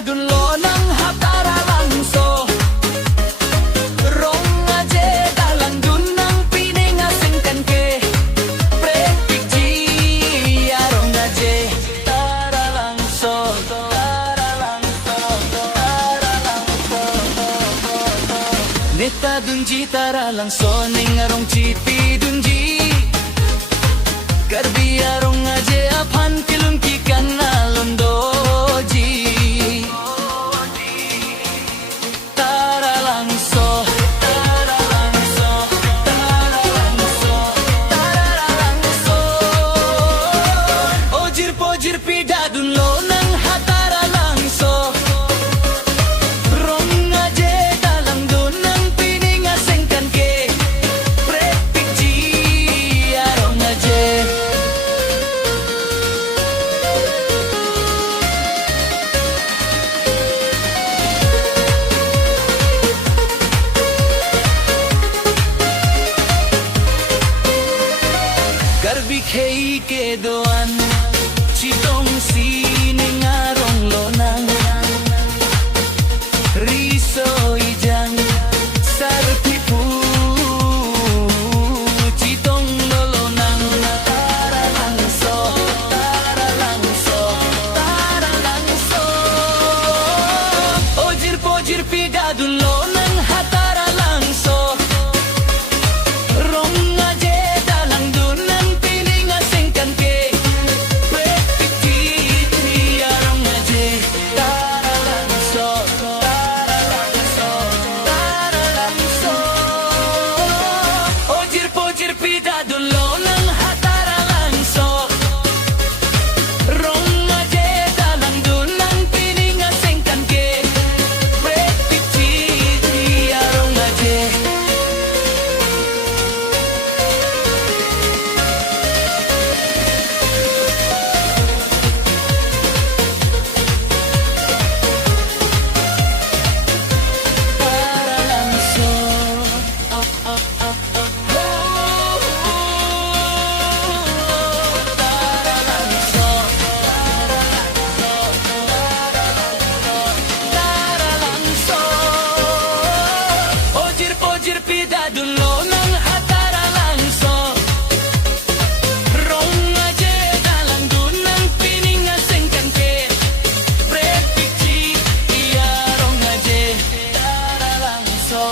dunlo ng hatara langso. Rong aje dalang dun ng piningasingkan ke. Prepikji arong aje tara langso. Tara langso. Tara langso. Neta dunji tara langso ning arong chiti dunji. Garbi arong aje aphan kilum ki kanna londoji. Tara langso, tara langso, tara langso, tara langso. Ojir pojir pidadun lo nang hatara langso. Rong aje dalang dun nang piningasengkan ke. Prepikji arong aje. Garbi khei ke doan chitong si ningarong lonang riso ijang sarpipu chitong lolonang tara langso tara langso tara langso. Ojir pojir pidadun lonang hatara langso. Rong aje dalang dun ng piningasingkan ke. Prepikji arong aje tara langso. Tara langso. Tara langso. Ojir pojir pidadun lo ng hatara langso. Rong aje dalang dun ng piningasingkan ke. Prepikji arong aje. Tara langso. Tara langso. Tara langso. Ojir pojir pidadun lo ng hatara langso. Rong aje dalang dun ng piningasingkan ke. Prepikji arong aje tara langso.